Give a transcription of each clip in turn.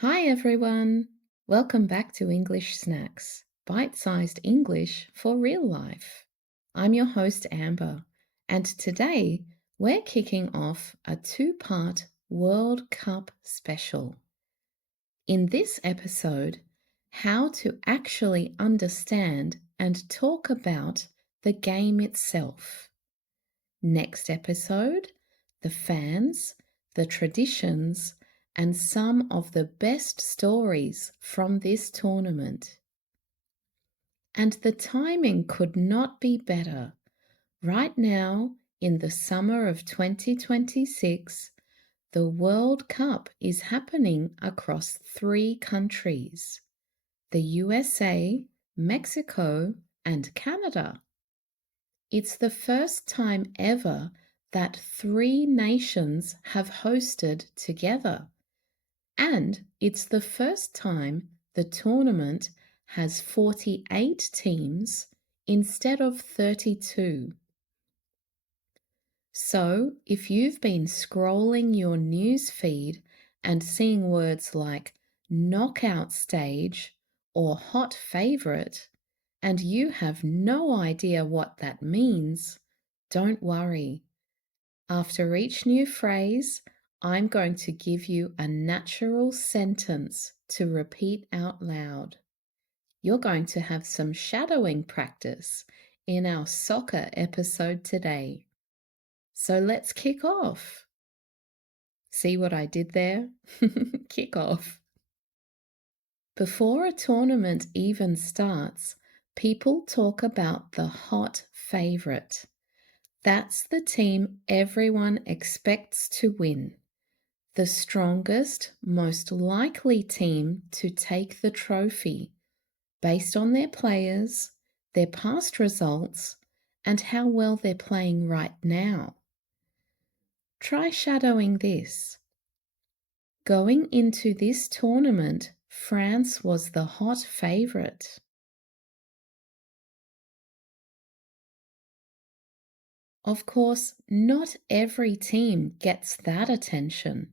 Hi everyone! Welcome back to English Snacks, bite-sized English for real life. I'm your host Amber, and today we're kicking off a two-part World Cup special. In this episode, how to actually understand and talk about the game itself. Next episode, the fans, the traditions, and some of the best stories from this tournament. And the timing could not be better. Right now, in the summer of 2026, the World Cup is happening across three countries: the USA, Mexico, and Canada. It's the first time ever that three nations have hosted together. And it's the first time the tournament has 48 teams instead of 32. So, if you've been scrolling your news feed and seeing words like knockout stage or hot favorite, and you have no idea what that means, don't worry. After each new phrase, I'm going to give you a natural sentence to repeat out loud. You're going to have some shadowing practice in our soccer episode today. So let's kick off. See what I did there? Kick off. Before a tournament even starts, people talk about the hot favorite. That's the team everyone expects to win. The strongest, most likely team to take the trophy based on their players, their past results, and how well they're playing right now. Try shadowing this. Going into this tournament, France was the hot favourite. Of course, not every team gets that attention.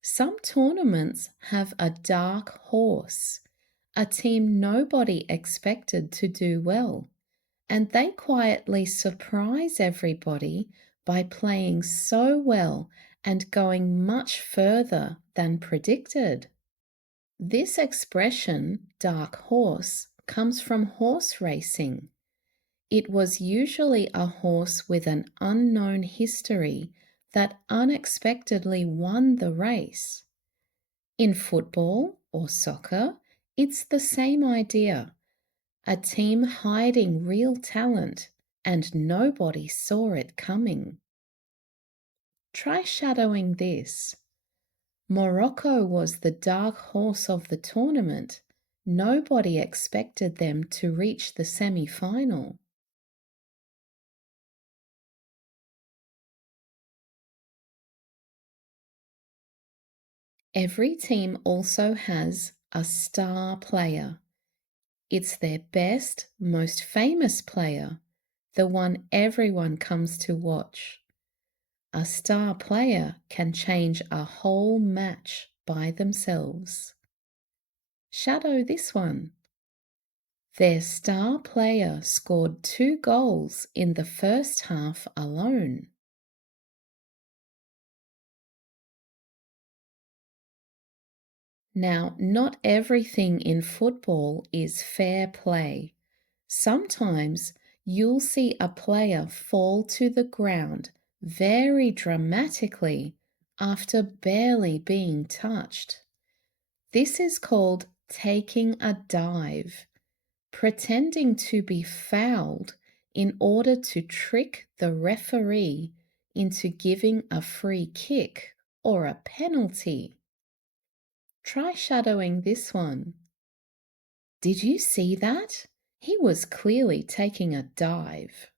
Some tournaments have a dark horse, a team nobody expected to do well, and they quietly surprise everybody by playing so well and going much further than predicted. This expression, dark horse, comes from horse racing. It was usually a horse with an unknown history that unexpectedly won the race. In football or soccer, it's the same idea. A team hiding real talent and nobody saw it coming. Try shadowing this. Morocco was the dark horse of the tournament. Nobody expected them to reach the semi-final. Every team also has a star player. It's their best, most famous player, the one everyone comes to watch. A star player can change a whole match by themselves. Shadow this one. Their star player scored 2 goals in the first half alone. Now, not everything in football is fair play. Sometimes you'll see a player fall to the ground very dramatically after barely being touched. This is called taking a dive, pretending to be fouled in order to trick the referee into giving a free kick or a penalty. Try shadowing this one. Did you see that? He was clearly taking a dive.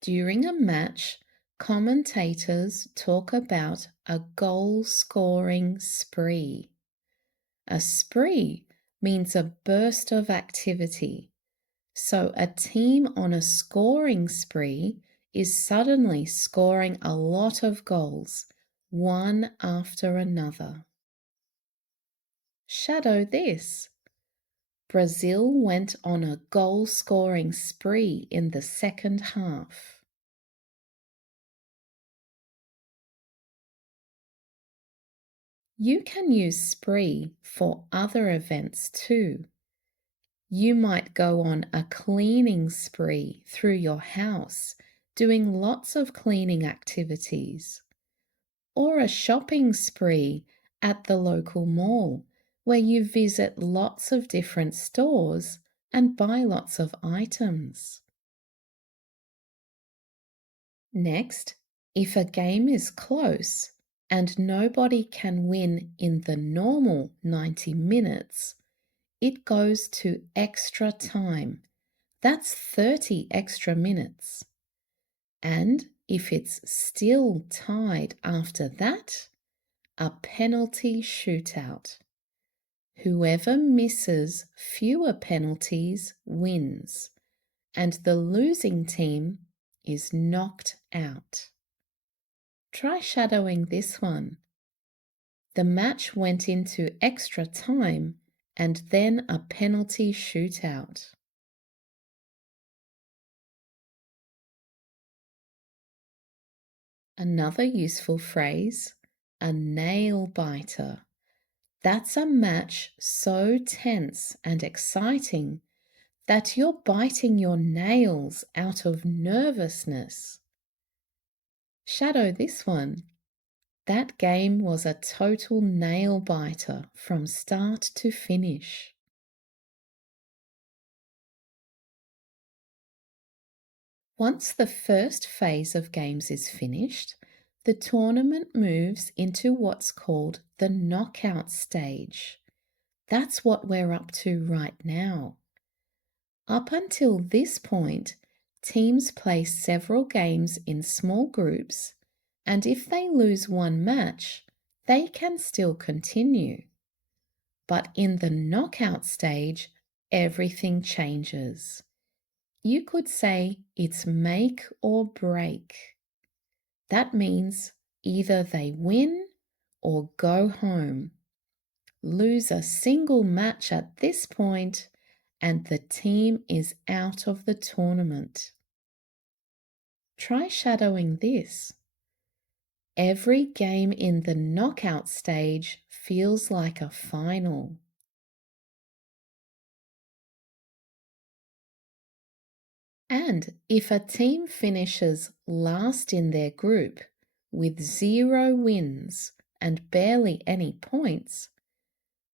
During a match, commentators talk about a goal-scoring spree. A spree means a burst of activity. So a team on a scoring spree is suddenly scoring a lot of goals one after another. Shadow this. Brazil went on a goal-scoring spree in the second half. You can use spree for other events too. You might go on a cleaning spree through your house, doing lots of cleaning activities, or a shopping spree at the local mall, where you visit lots of different stores and buy lots of items. Next, if a game is close and nobody can win in the normal 90 minutes, it goes to extra time. That's 30 extra minutes. And if it's still tied after that, a penalty shootout. Whoever misses fewer penalties wins, and the losing team is knocked out. Try shadowing this one. The match went into extra time and then a penalty shootout. Another useful phrase, a nail biter. That's a match so tense and exciting that you're biting your nails out of nervousness. Shadow this one. That game was a total nail biter from start to finish. Once the first phase of games is finished, the tournament moves into what's called the knockout stage. That's what we're up to right now. Up until this point, teams play several games in small groups, and if they lose one match, they can still continue. But in the knockout stage, everything changes. You could say it's make or break. That means either they win or go home. Lose a single match at this point, and the team is out of the tournament. Try shadowing this. Every game in the knockout stage feels like a final. And if a team finishes last in their group with 0 wins and barely any points,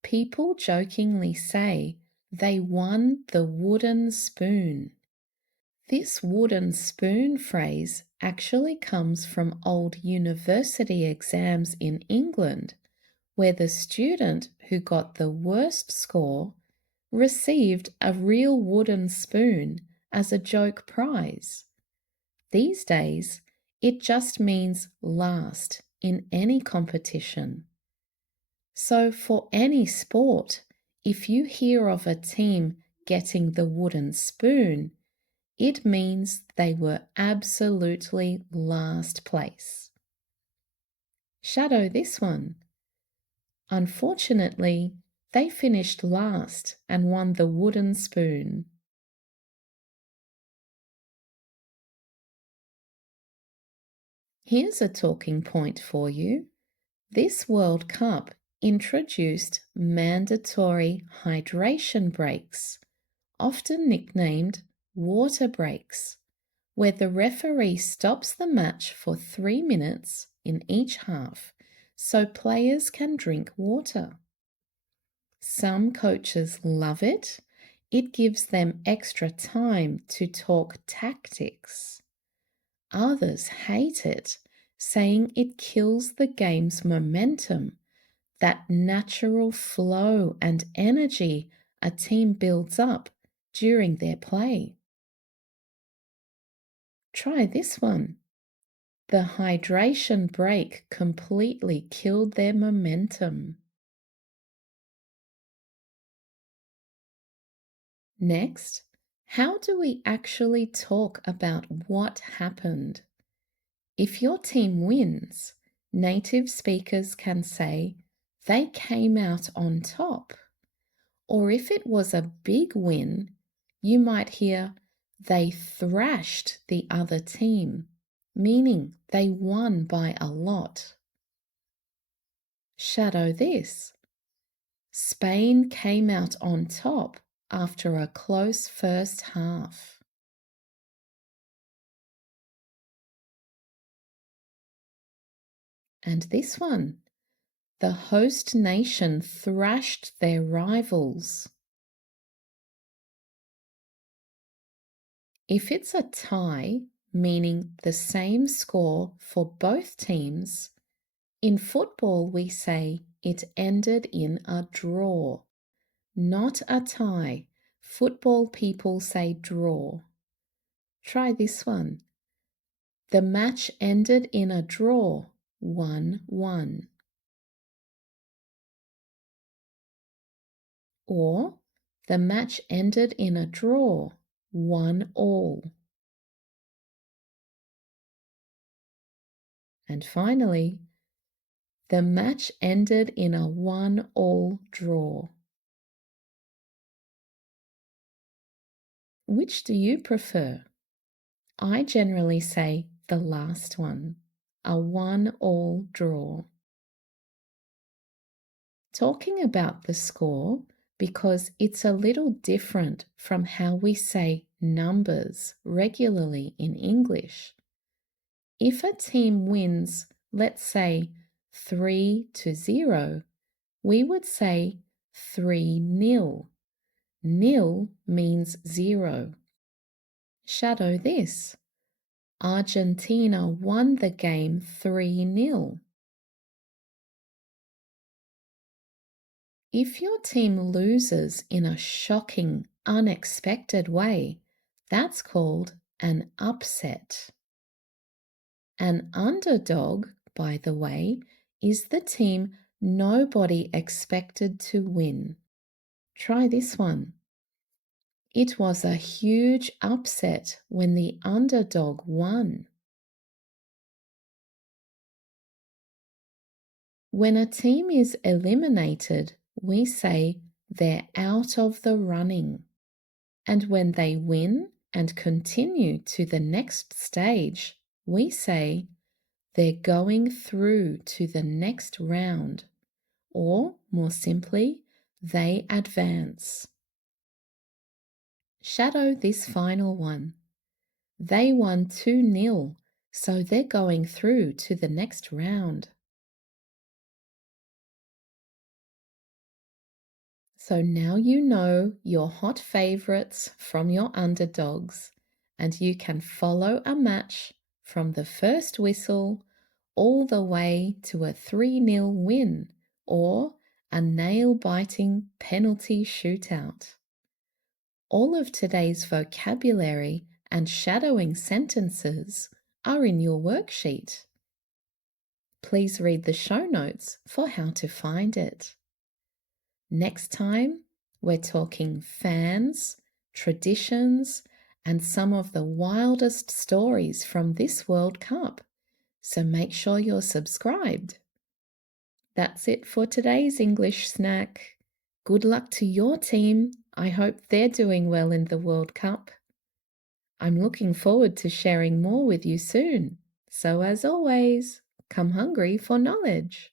people jokingly say they won the wooden spoon. This wooden spoon phrase actually comes from old university exams in England, where the student who got the worst score received a real wooden spoon as a joke prize. These days, it just means last in any competition. So for any sport, if you hear of a team getting the wooden spoon, it means they were absolutely last place. Shadow this one. Unfortunately, they finished last and won the wooden spoon. Here's a talking point for you. This World Cup introduced mandatory hydration breaks, often nicknamed water breaks, where the referee stops the match for 3 minutes in each half so players can drink water. Some coaches love it. It gives them extra time to talk tactics. Others hate it, saying it kills the game's momentum, that natural flow and energy a team builds up during their play. Try this one. The hydration break completely killed their momentum. Next, how do we actually talk about what happened? If your team wins, native speakers can say, they came out on top. Or if it was a big win, you might hear, they thrashed the other team, meaning they won by a lot. Shadow this. Spain came out on top after a close first half. And this one, the host nation thrashed their rivals. If it's a tie, meaning the same score for both teams, in football we say it ended in a draw, not a tie. Football people say draw. Try this one. The match ended in a draw, 1-1. Or the match ended in a draw, 1-1. And finally, the match ended in a 1-1 draw. Which do you prefer? I generally say the last one, a 1-1 draw. Talking about the score, because it's a little different from how we say numbers regularly in English. If a team wins, let's say 3-0, we would say 3-0. Nil means 0. Shadow this. Argentina won the game 3-0. If your team loses in a shocking, unexpected way, that's called an upset. An underdog, by the way, is the team nobody expected to win. Try this one. It was a huge upset when the underdog won. When a team is eliminated, we say they're out of the running. And when they win and continue to the next stage, we say they're going through to the next round. Or, more simply, they advance. Shadow this final one. They won 2-0, so they're going through to the next round. So now you know your hot favorites from your underdogs, and you can follow a match from the first whistle all the way to a 3-0 win or a nail-biting penalty shootout. All of today's vocabulary and shadowing sentences are in your worksheet. Please read the show notes for how to find it. Next time, we're talking fans, traditions, and some of the wildest stories from this World Cup. So make sure you're subscribed. That's it for today's English snack. Good luck to your team. I hope they're doing well in the World Cup. I'm looking forward to sharing more with you soon. So as always, come hungry for knowledge.